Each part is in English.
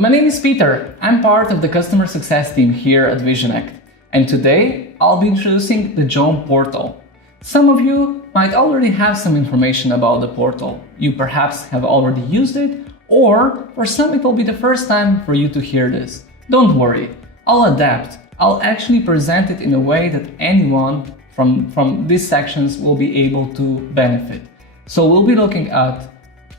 my name is Peter. I'm part of the customer success team here at VisionAct, and today I'll be introducing the Joan portal. Some of you might already have some information about the portal. You perhaps have already used it, or for some it will be the first time for you to hear this. Don't worry, I'll adapt. I'll actually present it in a way that anyone from these sections will be able to benefit. So we'll be looking at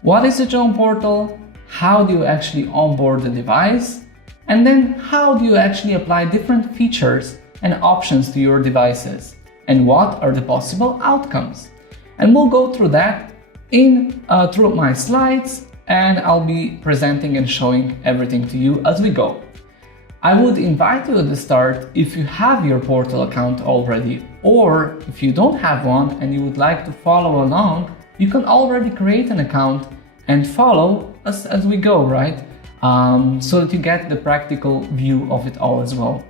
what is the Joan portal, how do you actually onboard the device, and then how do you actually apply different features and options to your devices, and what are the possible outcomes. And we'll go through that through my slides, and I'll be presenting and showing everything to you as we go. I would invite you at the start, if you have your portal account already, or if you don't have one and you would like to follow along, you can already create an account and follow us as we go, right? So that you get the practical view of it all as well.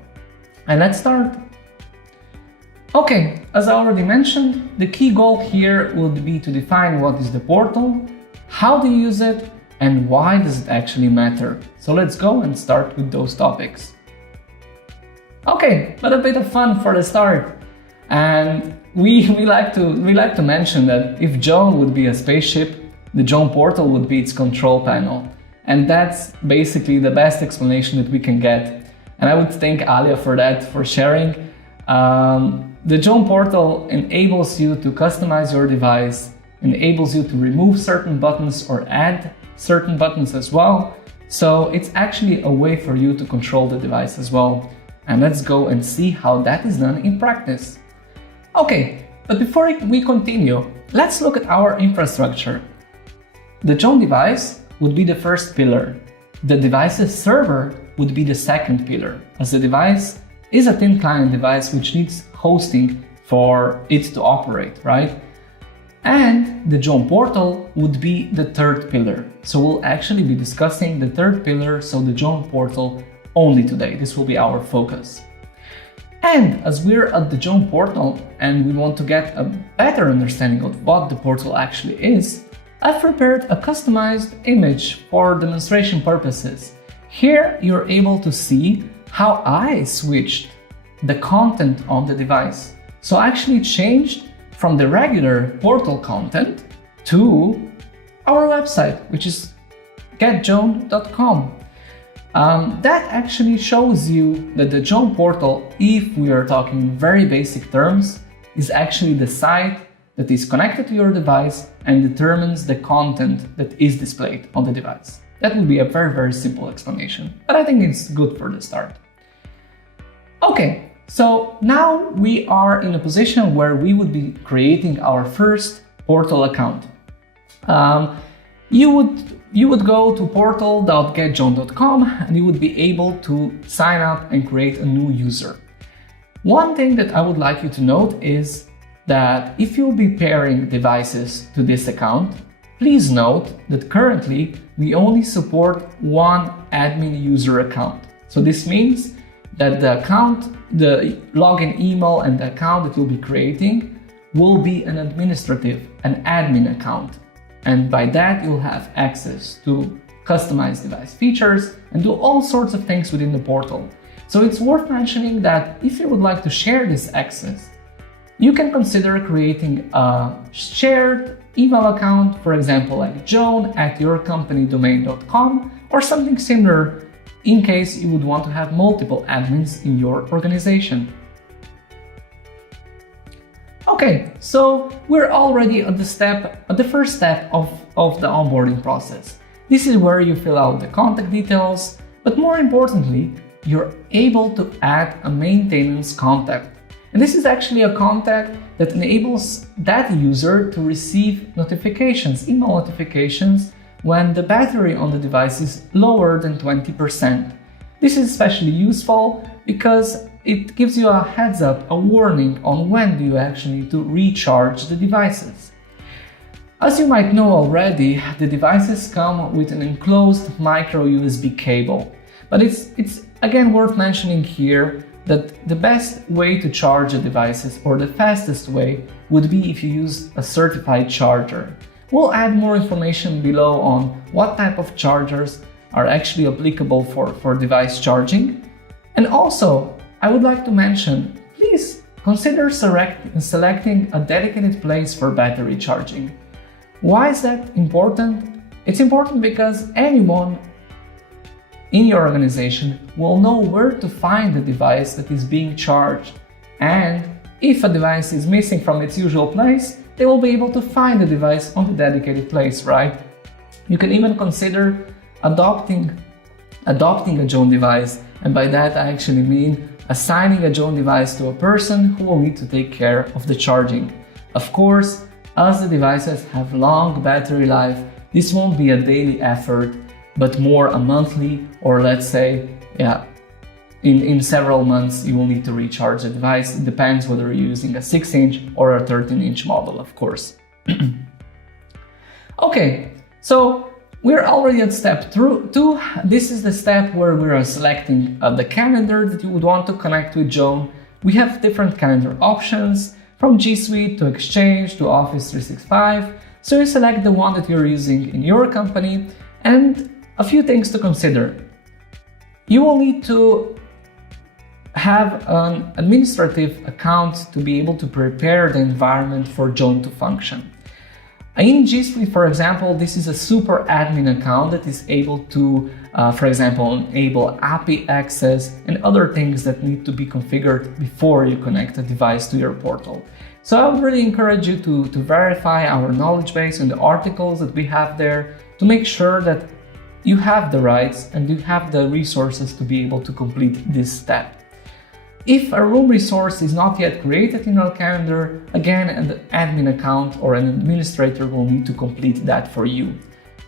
And let's start. Okay, as I already mentioned, the key goal here would be to define what is the portal, how to use it, and why does it actually matter. So let's go and start with those topics. Okay, but a bit of fun for the start. And we like to mention that if Joan would be a spaceship, the Joan portal would be its control panel. And that's basically the best explanation that we can get. And I would thank Alia for that, for sharing. The Joan portal enables you to customize your device, enables you to remove certain buttons or add certain buttons as well. So it's actually a way for you to control the device as well. And let's go and see how that is done in practice. Okay, but before we continue, let's look at our infrastructure. The Joan device would be the first pillar. The device's server would be the second pillar, as the device is a thin client device which needs hosting for it to operate, right? And the Joan portal would be the third pillar. So we'll actually be discussing the third pillar, so the Joan portal, only today. This will be our focus. And as we're at the Joan portal and we want to get a better understanding of what the portal actually is, I've prepared a customized image for demonstration purposes. Here you're able to see how I switched the content on the device. So I actually changed from the regular portal content to our website, which is getjoan.com. That actually shows you that the Joan portal, if we are talking very basic terms, is actually the site that is connected to your device and determines the content that is displayed on the device. That would be a very, very simple explanation, but I think it's good for the start. Okay, so now we are in a position where we would be creating our first portal account. You would go to portal.getjoan.com and you would be able to sign up and create a new user. One thing that I would like you to note is that if you'll be pairing devices to this account, please note that currently we only support one admin user account. So this means that the account, the login email and the account that you'll be creating will be an administrative, an admin account. And by that you'll have access to customized device features and do all sorts of things within the portal. So it's worth mentioning that if you would like to share this access, you can consider creating a shared email account, for example, like joan@yourcompanydomain.com or something similar in case you would want to have multiple admins in your organization. Okay, so we're already at the first step of the onboarding process. This is where you fill out the contact details, but more importantly, you're able to add a maintenance contact. And this is actually a contact that enables that user to receive notifications, email notifications, when the battery on the device is lower than 20%. This is especially useful because it gives you a heads up, a warning on when do you actually need to recharge the devices. As you might know already, the devices come with an enclosed micro USB cable. But it's again worth mentioning here that the best way to charge the devices, or the fastest way, would be if you use a certified charger. We'll add more information below on what type of chargers are actually applicable for device charging. And also, I would like to mention, please consider selecting a dedicated place for battery charging. Why is that important? It's important because anyone in your organization will know where to find the device that is being charged. And if a device is missing from its usual place, they will be able to find the device on the dedicated place, right? You can even consider adopting a Joan device, and by that I actually mean assigning a Joan device to a person who will need to take care of the charging. Of course, as the devices have long battery life, this won't be a daily effort, but more a monthly, or let's say, in several months you will need to recharge the device. It depends whether you're using a 6-inch or a 13-inch model, of course. Okay, so we're already at step 2. This is the step where we are selecting the calendar that you would want to connect with Joan. We have different calendar options, from G Suite to Exchange to Office 365. So you select the one that you're using in your company, and a few things to consider. You will need to have an administrative account to be able to prepare the environment for Joan to function. In G Suite, for example, this is a super admin account that is able to, for example, enable API access and other things that need to be configured before you connect a device to your portal. So I would really encourage you to verify our knowledge base and the articles that we have there to make sure that you have the rights and you have the resources to be able to complete this step. If a room resource is not yet created in our calendar, again, an admin account or an administrator will need to complete that for you.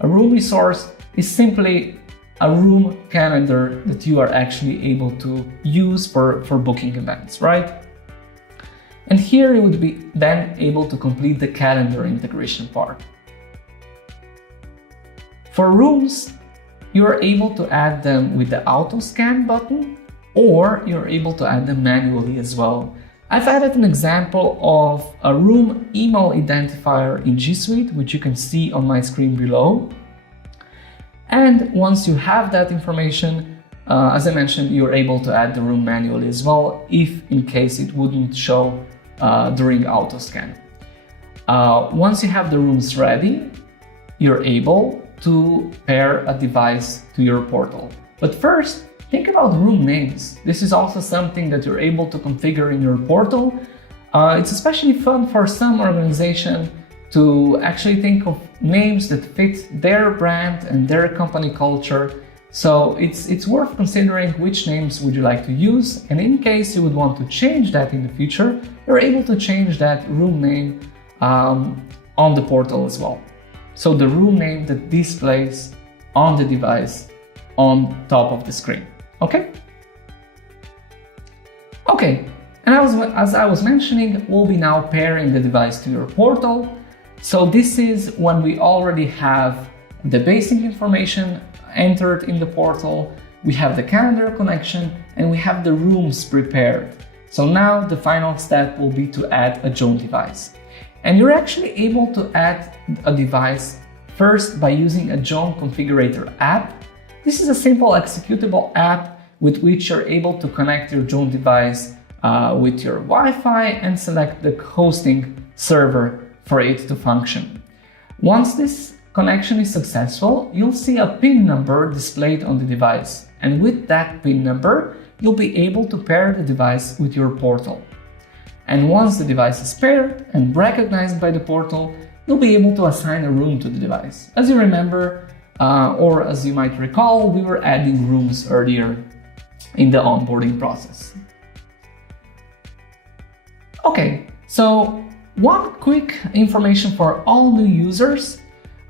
A room resource is simply a room calendar that you are actually able to use for booking events, right? And here you would be then able to complete the calendar integration part. For rooms, you are able to add them with the auto scan button, or you're able to add them manually as well. I've added an example of a room email identifier in G Suite, which you can see on my screen below. And once you have that information, as I mentioned, you're able to add the room manually as well, if in case it wouldn't show during auto scan. Once you have the rooms ready, you're able to pair a device to your portal. But first, think about room names. This is also something that you're able to configure in your portal. It's especially fun for some organization to actually think of names that fit their brand and their company culture. So it's worth considering which names would you like to use, and in case you would want to change that in the future, you're able to change that room name on the portal as well. So the room name that displays on the device on top of the screen. Okay? Okay, and as I was mentioning, we'll be now pairing the device to your portal. So this is when we already have the basic information entered in the portal, we have the calendar connection, and we have the rooms prepared. So now the final step will be to add a Joan device. And you're actually able to add a device first by using a Joan configurator app. This is a simple executable app with which you're able to connect your Joan device with your Wi-Fi and select the hosting server for it to function. Once this connection is successful, you'll see a PIN number displayed on the device. And with that PIN number, you'll be able to pair the device with your portal. And once the device is paired and recognized by the portal, you'll be able to assign a room to the device. As you remember, or as you might recall, we were adding rooms earlier in the onboarding process. Okay, so one quick information for all new users.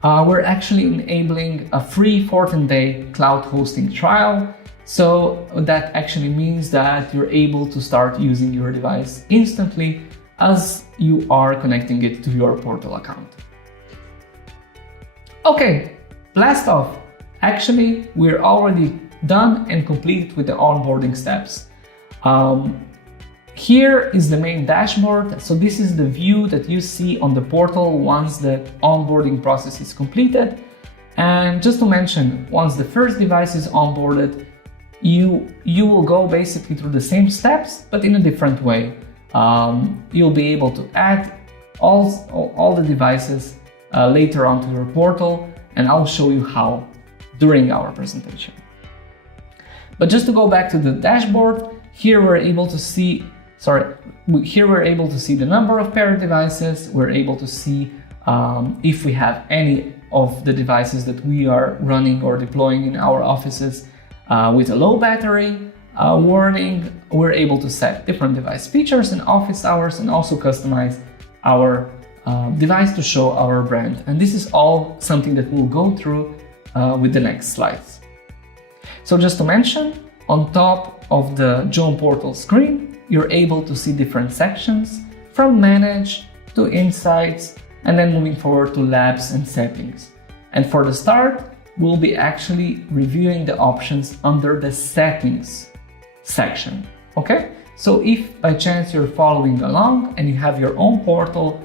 We're actually enabling a free 14-day cloud hosting trial. So that actually means that you're able to start using your device instantly as you are connecting it to your portal account. Okay, blast off. Actually, we're already done and completed with the onboarding steps. Here is the main dashboard. So this is the view that you see on the portal once the onboarding process is completed. And just to mention, once the first device is onboarded, you will go basically through the same steps, but in a different way. You'll be able to add all the devices later on to your portal, and I'll show you how during our presentation. But just to go back to the dashboard, here we're able to see the number of paired devices. We're able to see if we have any of the devices that we are running or deploying in our offices with a low battery warning. We're able to set different device features and office hours, and also customize our device to show our brand. And this is all something that we'll go through with the next slides. So just to mention, on top of the Joan portal screen, you're able to see different sections, from Manage to Insights, and then moving forward to Labs and Settings. And for the start, we'll be actually reviewing the options under the Settings section. Okay? So if by chance you're following along and you have your own portal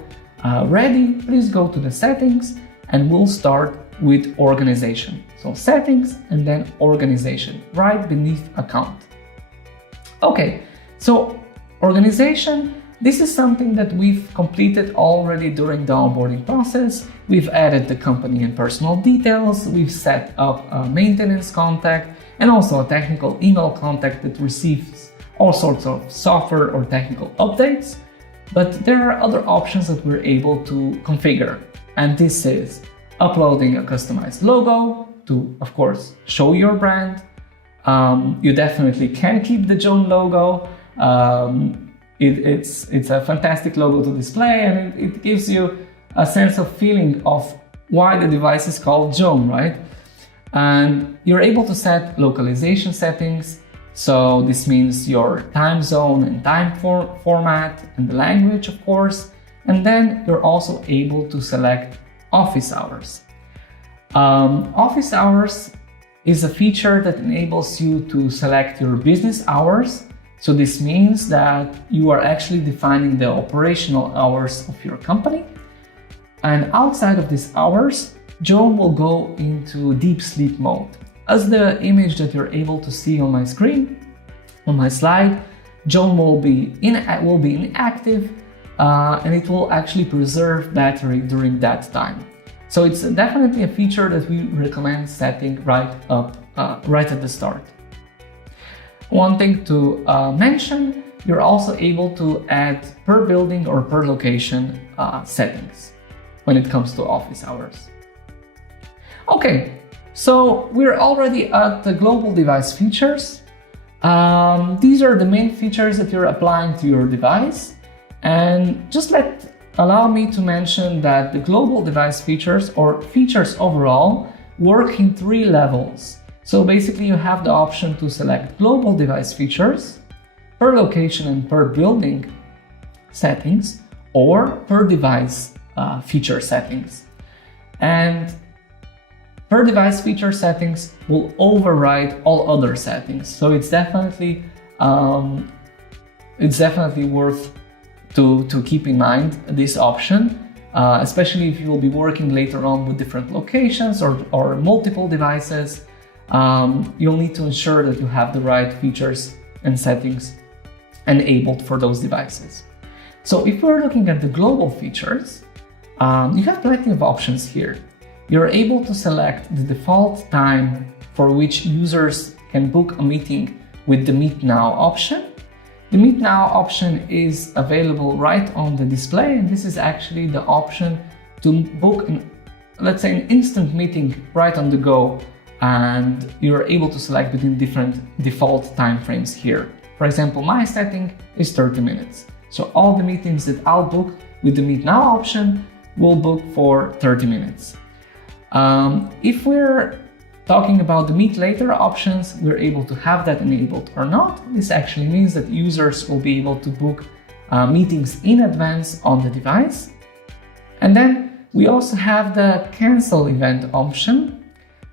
ready, please go to the Settings, and we'll start with Organization. So Settings and then Organization, right beneath Account. Okay, so Organization, this is something that we've completed already during the onboarding process. We've added the company and personal details, we've set up a maintenance contact, and also a technical email contact that receives all sorts of software or technical updates. But there are other options that we're able to configure, and this is uploading a customized logo to, of course, show your brand. You definitely can keep the Joan logo. It's a fantastic logo to display, and it gives you a sense of feeling of why the device is called Joan, right? And you're able to set localization settings. So this means your time zone and time format and the language, of course. And then you're also able to select office hours. Office hours is a feature that enables you to select your business hours. So this means that you are actually defining the operational hours of your company. And outside of these hours, Joan will go into deep sleep mode. As the image that you're able to see on my screen, on my slide, Joan will be inactive, and it will actually preserve battery during that time. So it's definitely a feature that we recommend setting right at the start. One thing to mention, you're also able to add per building or per location settings when it comes to office hours. Okay, so we're already at the global device features. These are the main features that you're applying to your device. And just allow me to mention that the global device features, or features overall, work in 3 levels. So basically you have the option to select global device features, per location and per building settings, or per device feature settings. And per device feature settings will override all other settings. So it's definitely worth to keep in mind this option, especially if you will be working later on with different locations or multiple devices. You'll need to ensure that you have the right features and settings enabled for those devices. So if we're looking at the global features, you have plenty of options here. You're able to select the default time for which users can book a meeting with the Meet Now option. The Meet Now option is available right on the display, and this is actually the option to book let's say an instant meeting right on the go, and you're able to select between different default timeframes here. For example, my setting is 30 minutes. So all the meetings that I'll book with the Meet Now option will book for 30 minutes. If we're talking about the Meet Later options, we're able to have that enabled or not. This actually means that users will be able to book meetings in advance on the device. And then we also have the Cancel Event option,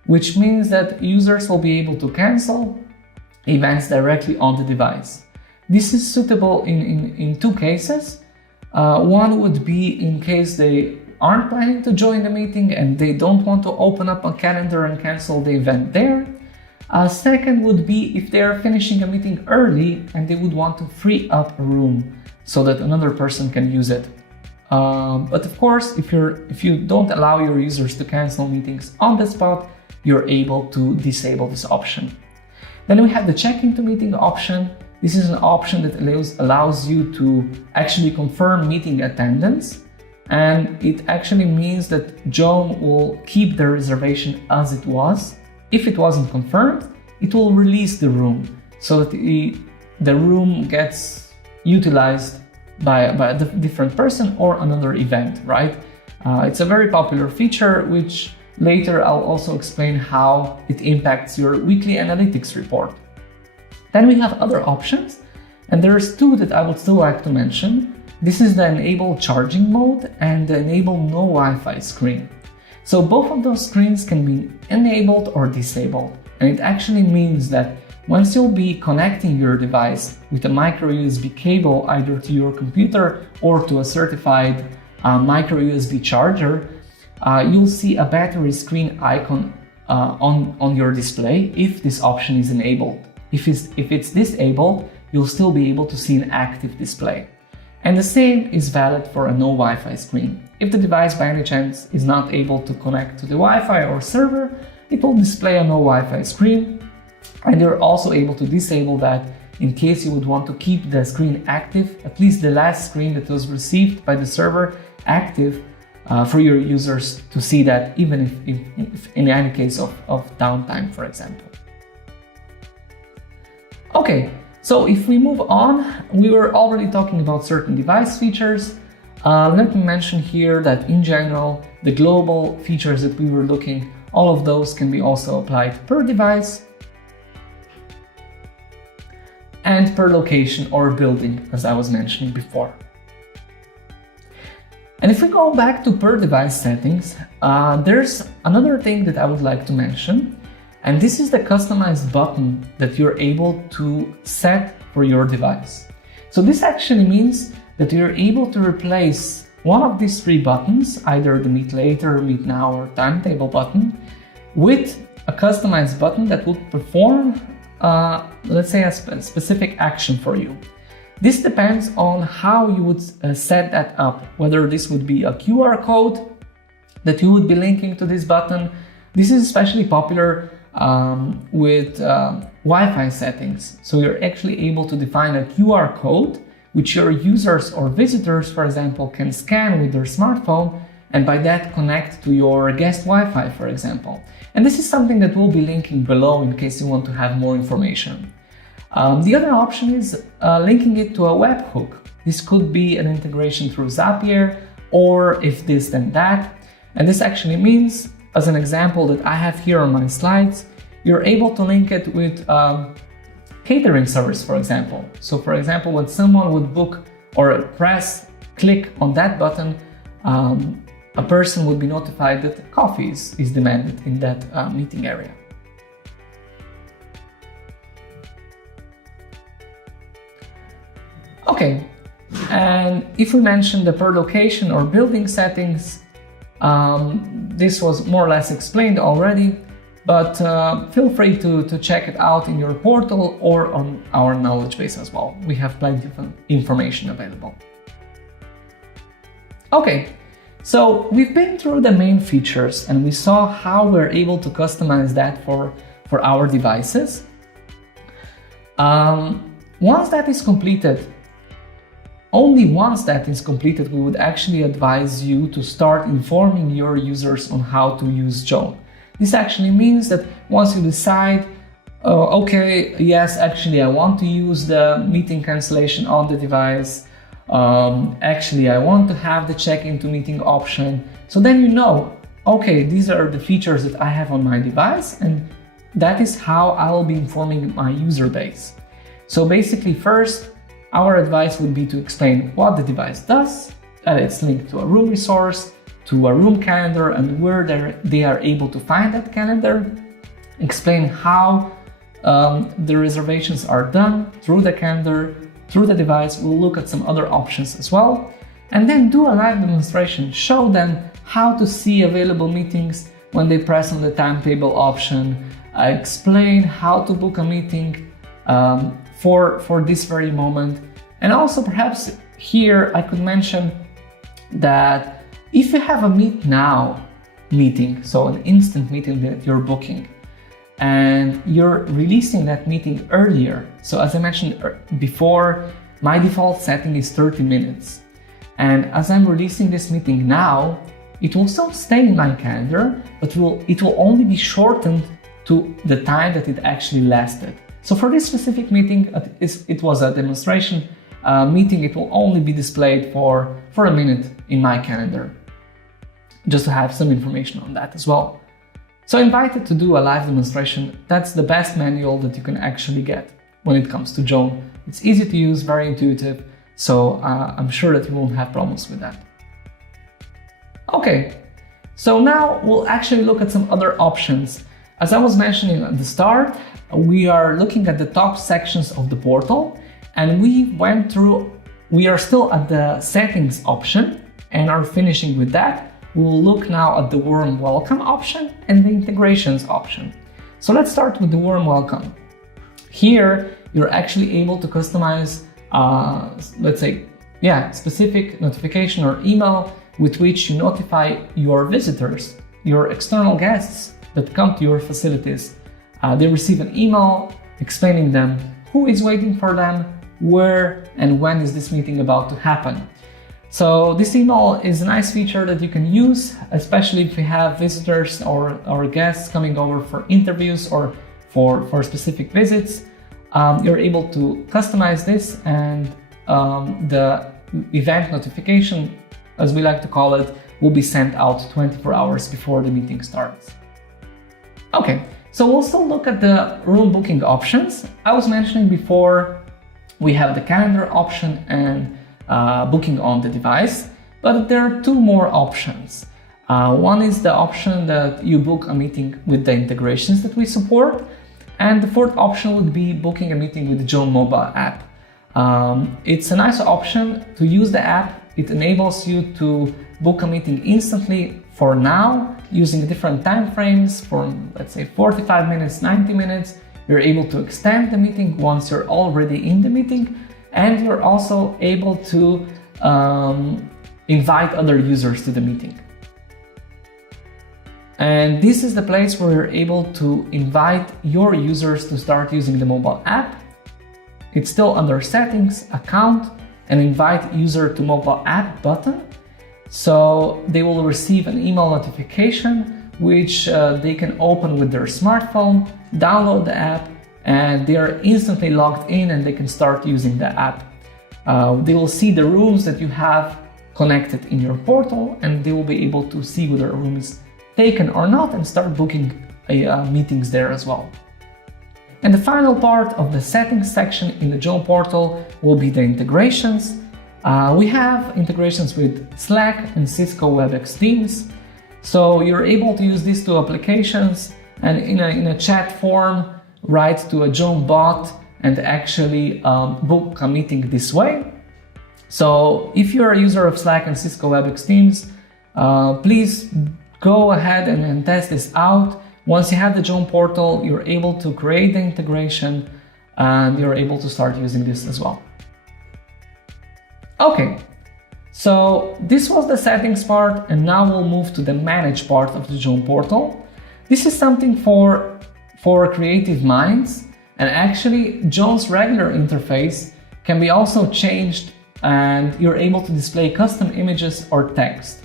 which means that users will be able to cancel events directly on the device. This is suitable in 2 cases. One would be in case they aren't planning to join the meeting and they don't want to open up a calendar and cancel the event there. Second would be if they are finishing a meeting early and they would want to free up a room so that another person can use it. But of course, if you don't allow your users to cancel meetings on the spot, you're able to disable this option. Then we have the check into meeting option. This is an option that allows you to actually confirm meeting attendance, and it actually means that Joan will keep the reservation as it was. If it wasn't confirmed, it will release the room so that the room gets utilized by a different person or another event, right? It's a very popular feature, which later I'll also explain how it impacts your weekly analytics report. Then we have other options, and there's two that I would still like to mention. This is the enable charging mode and the enable no Wi-Fi screen. So both of those screens can be enabled or disabled, and it actually means that once you'll be connecting your device with a micro USB cable either to your computer or to a certified micro USB charger, you'll see a battery screen icon on your display if this option is enabled. If it's disabled, you'll still be able to see an active display. And the same is valid for a no Wi-Fi screen. If the device by any chance is not able to connect to the Wi-Fi or server, it will display a no Wi-Fi screen, and you're also able to disable that in case you would want to keep the screen active, at least the last screen that was received by the server active, for your users to see that, even if in any case of downtime, for example. Okay, so if we move on, we were already talking about certain device features. Let me mention here that in general, the global features that we were looking, all of those can be also applied per device and per location or building, as I was mentioning before. And if we go back to per device settings, there's another thing that I would like to mention, and this is the customized button that you're able to set for your device. So this actually means that you're able to replace one of these three buttons, either the Meet Later, Meet Now, or Timetable button, with a customized button that will perform, let's say, a specific action for you. This depends on how you would set that up, whether this would be a QR code that you would be linking to this button. This is especially popular with Wi-Fi settings. So you're actually able to define a QR code which your users or visitors, for example, can scan with their smartphone, and by that connect to your guest Wi-Fi, for example. And this is something that we'll be linking below in case you want to have more information. The other option is linking it to a webhook. This could be an integration through Zapier, or if this then that. And this actually means, as an example that I have here on my slides, you're able to link it with catering service, for example. So for example, when someone would book or click on that button, a person would be notified that coffee is demanded in that meeting area. Okay, and if we mention the per location or building settings, this was more or less explained already, but feel free to check it out in your portal or on our knowledge base as well. We have plenty of information available. Okay, so we've been through the main features and we saw how we're able to customize that for our devices. Once that is completed, only once that is completed, we would actually advise you to start informing your users on how to use Joan. This actually means that once you decide, okay, yes, actually I want to use the meeting cancellation on the device, actually I want to have the check into meeting option, so then you know, okay, these are the features that I have on my device, and that is how I'll be informing my user base. So basically, first, our advice would be to explain what the device does, that it's linked to a room resource, to a room calendar, and where they are able to find that calendar. Explain how the reservations are done through the calendar, through the device. We'll look at some other options as well. and then do a live demonstration. Show them how to see available meetings when they press on the timetable option. Explain how to book a meeting for this very moment. And also perhaps here I could mention that if you have a meet now meeting, so an instant meeting that you're booking, and you're releasing that meeting earlier. So as I mentioned before, my default setting is 30 minutes. And as I'm releasing this meeting now, it will still stay in my calendar, but it will only be shortened to the time that it actually lasted. So for this specific meeting, it was a demonstration meeting. It will only be displayed for a minute in my calendar, just to have some information on that as well. So invited to do a live demonstration. That's the best manual that you can actually get when it comes to Joan. It's easy to use, very intuitive, so I'm sure that you won't have problems with that. Okay, so now we'll actually look at some other options. As I was mentioning at the start, we are looking at the top sections of the portal, and we are still at the settings option and are finishing with that. We'll look now at the warm welcome option and the integrations option. So let's start with the warm welcome. Here, you're actually able to customize, let's say, specific notification or email with which you notify your visitors, your external guests that come to your facilities. They receive an email explaining them who is waiting for them, where and when is this meeting about to happen. So this email is a nice feature that you can use, especially if you have visitors or guests coming over for interviews or for specific visits. You're able to customize this, and the event notification, as we like to call it, will be sent out 24 hours before the meeting starts. Okay, so we'll still look at the room booking options. I was mentioning before, we have the calendar option and booking on the device, but there are two more options. One is the option that you book a meeting with the integrations that we support, and the fourth option would be booking a meeting with the Joan mobile app. It's a nice option to use the app. It enables you to book a meeting instantly for now, using different time frames from, let's say, 45 minutes, 90 minutes. You're able to extend the meeting once you're already in the meeting, and you're also able to invite other users to the meeting. And this is the place where you're able to invite your users to start using the mobile app. It's still under settings, account, and invite user to mobile app button. So they will receive an email notification which they can open with their smartphone, download the app, and they are instantly logged in and they can start using the app. They will see the rooms that you have connected in your portal, and they will be able to see whether a room is taken or not and start booking meetings there as well. And the final part of the settings section in the Joan portal will be the integrations. We have integrations with Slack and Cisco WebEx Teams. So you're able to use these two applications and in a chat form, write to a Joan bot and actually book a meeting this way. So if you're a user of Slack and Cisco WebEx Teams, please go ahead and test this out. Once you have the Joan portal, you're able to create the integration and you're able to start using this as well. Okay, so this was the settings part, and now we'll move to the manage part of the Joan portal. This is something for creative minds, and actually Joan's regular interface can be also changed and you're able to display custom images or text.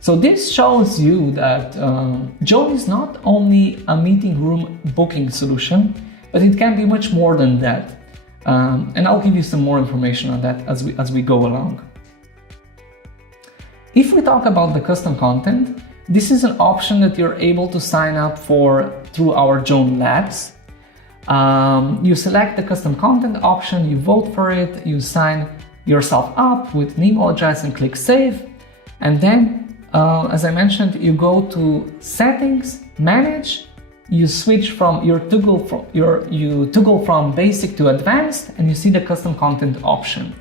So this shows you that Joan is not only a meeting room booking solution, but it can be much more than that. And I'll give you some more information on that as we go along. If we talk about the custom content, this is an option that you're able to sign up for through our Joan Labs. You select the custom content option, you vote for it, you sign yourself up with an email address and click save. And then, as I mentioned, you go to settings, manage, you switch from you toggle from basic to advanced, and you see the custom content option.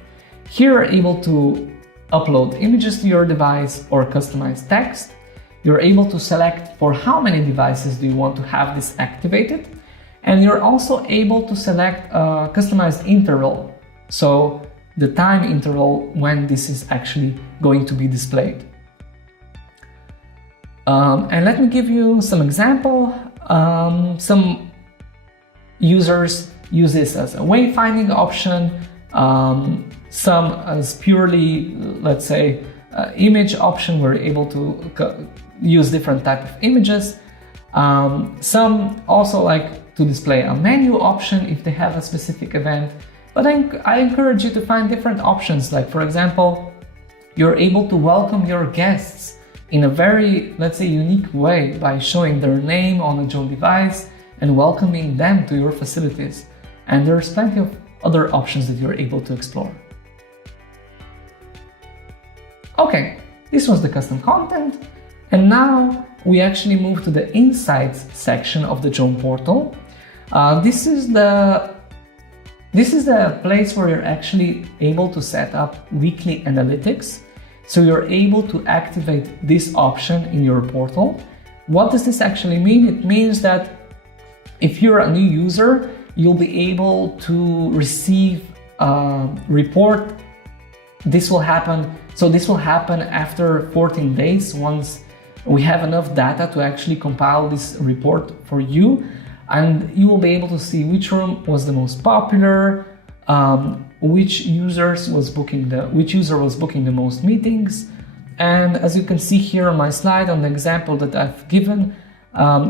Here you're able to upload images to your device or customize text. You're able to select for how many devices do you want to have this activated. And you're also able to select a customized interval. So the time interval when this is actually going to be displayed. And let me give you some example. Some users use this as a wayfinding option, some as purely, let's say, image option. We're able to use different type of images. Some also like to display a menu option if they have a specific event. But I encourage you to find different options. Like, for example, you're able to welcome your guests in a very, let's say, unique way by showing their name on a Joan device and welcoming them to your facilities. And there's plenty of other options that you're able to explore. Okay, this was the custom content. And now we actually move to the Insights section of the Joan portal. This is the place where you're actually able to set up weekly analytics. So you're able to activate this option in your portal. What does this actually mean? It means that if you're a new user, you'll be able to receive a report. This will happen. So this will happen after 14 days once we have enough data to actually compile this report for you. And you will be able to see which room was the most popular, which user was booking the most meetings. And as you can see here on my slide, on the example that I've given,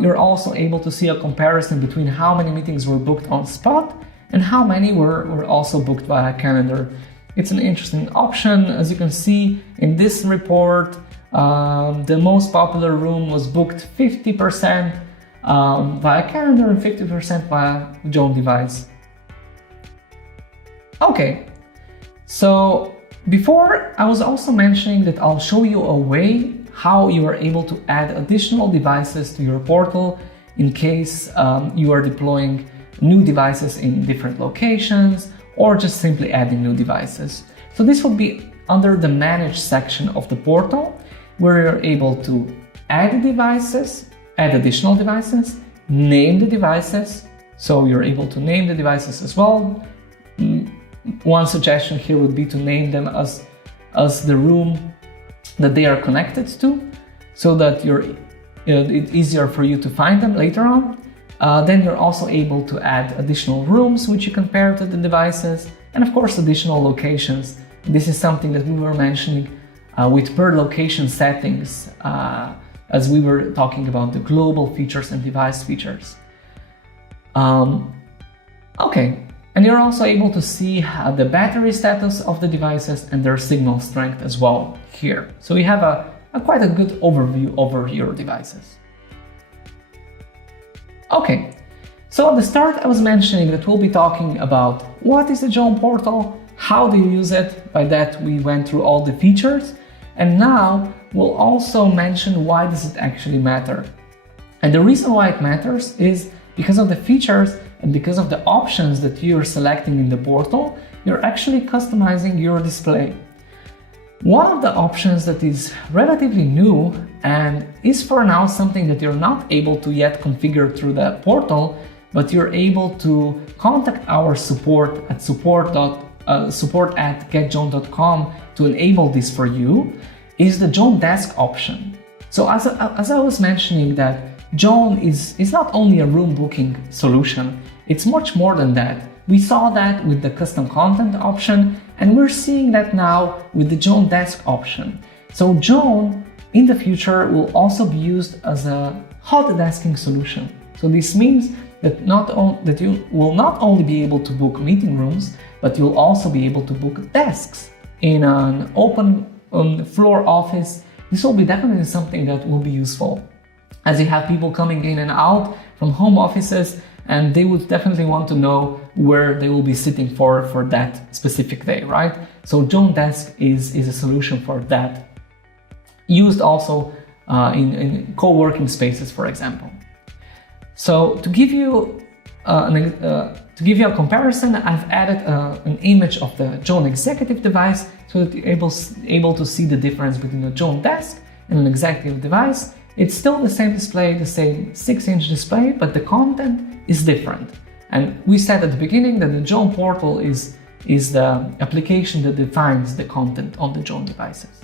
you're also able to see a comparison between how many meetings were booked on spot and how many were also booked via calendar. It's an interesting option. As you can see in this report, the most popular room was booked 50% via calendar and 50% via Joan device. Okay, so before I was also mentioning that I'll show you a way how you are able to add additional devices to your portal in case you are deploying new devices in different locations or just simply adding new devices. So this will be under the Manage section of the portal, where you're able to add devices, add additional devices, name the devices. So you're able to name the devices as well. One suggestion here would be to name them as the room that they are connected to, so that it's easier for you to find them later on. Then you're also able to add additional rooms which you can pair to the devices, and of course additional locations. This is something that we were mentioning with per location settings as we were talking about the global features and device features. Okay. And you're also able to see the battery status of the devices and their signal strength as well here. So you have quite a good overview over your devices. Okay, so at the start I was mentioning that we'll be talking about what is the Joan portal, how do you use it. By that we went through all the features, and now we'll also mention why does it actually matter. And the reason why it matters is because of the features and because of the options that you're selecting in the portal, you're actually customizing your display. One of the options that is relatively new and is for now something that you're not able to yet configure through the portal, but you're able to contact our support at support@getjoan.com to enable this for you, is the Joan Desk option. So as I was mentioning that Joan is not only a room booking solution, it's much more than that. We saw that with the custom content option, and we're seeing that now with the Joan Desk option. So Joan in the future will also be used as a hot desking solution. So this means that you will not only be able to book meeting rooms, but you'll also be able to book desks in an open floor office. This will be definitely something that will be useful, as you have people coming in and out from home offices, and they would definitely want to know where they will be sitting for that specific day, right? So Joan Desk is a solution for that, used also in co-working spaces, for example. So to give you to give you a comparison, I've added an image of the Joan executive device so that you're able to see the difference between a Joan desk and an executive device. It's still the same display, the same 6-inch display, but the content is different. And we said at the beginning that the Joan portal is the application that defines the content on the Joan devices.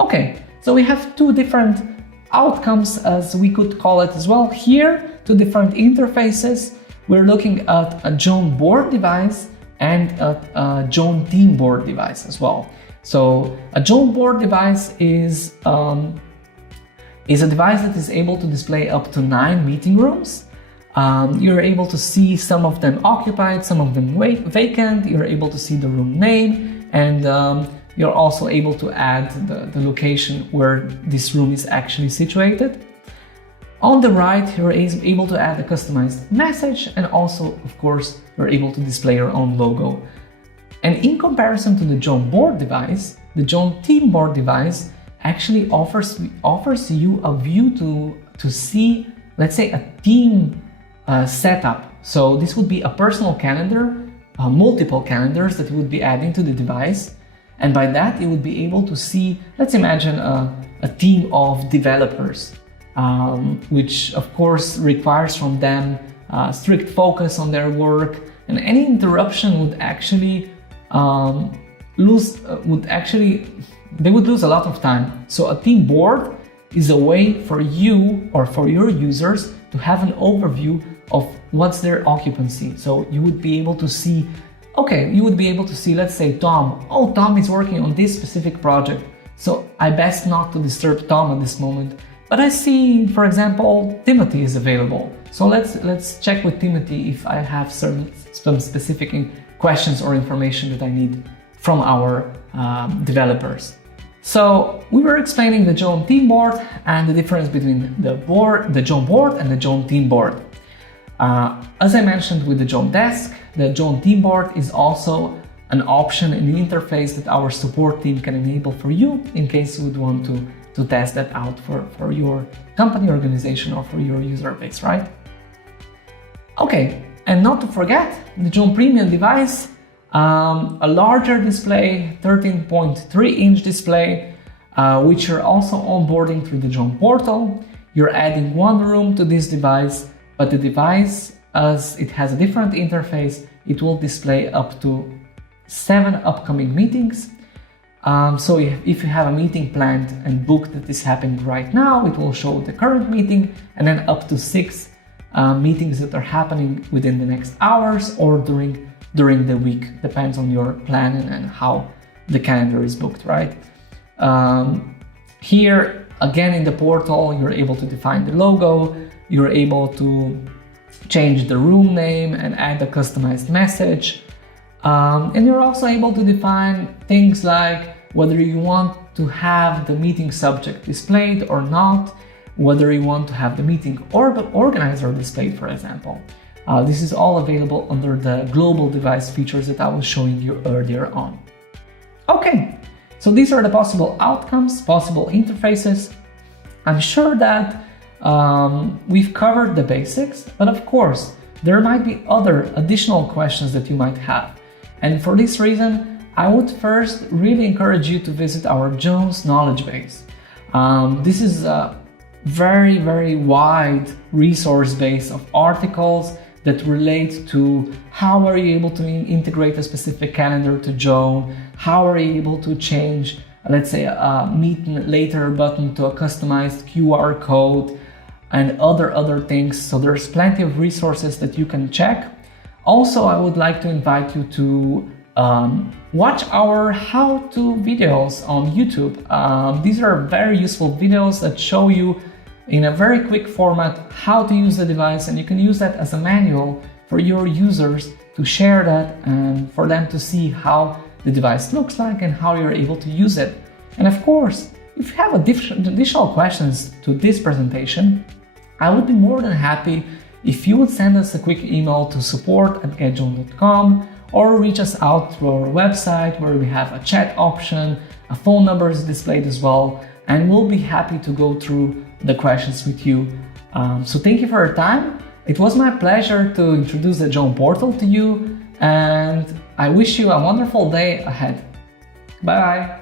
Okay, so we have two different outcomes, as we could call it as well. Here, two different interfaces. We're looking at a Joan board device and a Joan team board device as well. So a Joan board device is a device that is able to display up to 9 meeting rooms. You're able to see some of them occupied, some of them vacant. You're able to see the room name, and you're also able to add the location where this room is actually situated. On the right, you're able to add a customized message, and also, of course, you're able to display your own logo. And in comparison to the Joan board device, the Joan team board device actually offers you a view to see, let's say, a team setup. So this would be a personal calendar, multiple calendars that you would be adding to the device. And by that, you would be able to see, let's imagine a team of developers, which of course requires from them strict focus on their work, and any interruption would actually they would lose a lot of time. So a team board is a way for you or for your users to have an overview of what's their occupancy. So you would be able to see, let's say Tom is working on this specific project, so I best not to disturb Tom at this moment. But I see, for example, Timothy is available. So let's check with Timothy if I have some specific questions or information that I need from our developers. So we were explaining the Joan team board and the difference between the Joan board and the Joan team board. As I mentioned with the Joan desk, the Joan team board is also an option in the interface that our support team can enable for you in case you would want to test that out for your company, organization, or for your user base, right? Okay, and not to forget the Joan Premium device, a larger display, 13.3-inch display, which you're also onboarding through the Joan portal. You're adding one room to this device, but the device, as it has a different interface, it will display up to 7 upcoming meetings. So if you have a meeting planned and booked that is happening right now, it will show the current meeting, and then up to 6 meetings that are happening within the next hours or during the week. Depends on your plan and how the calendar is booked, right? Here, again, in the portal, you're able to define the logo, you're able to change the room name and add a customized message. And you're also able to define things like whether you want to have the meeting subject displayed or not, whether you want to have the meeting or the organizer displayed, for example. This is all available under the global device features that I was showing you earlier on. Okay, so these are the possible outcomes, possible interfaces. I'm sure that we've covered the basics, but of course, there might be other additional questions that you might have. And for this reason, I would first really encourage you to visit our Joan's knowledge base. This is a very, very wide resource base of articles that relate to how are you able to integrate a specific calendar to Joan, how are you able to change, let's say, a meet later button to a customized QR code, and other things. So there's plenty of resources that you can check. Also, I would like to invite you to watch our how-to videos on YouTube. These are very useful videos that show you in a very quick format how to use the device, and you can use that as a manual for your users to share that and for them to see how the device looks like and how you're able to use it. And of course, if you have additional questions to this presentation, I would be more than happy if you would send us a quick email to support@getjoan.com or reach us out through our website where we have a chat option, a phone number is displayed as well, and we'll be happy to go through the questions with you. So thank you for your time. It was my pleasure to introduce the Joan portal to you, and I wish you a wonderful day ahead. Bye!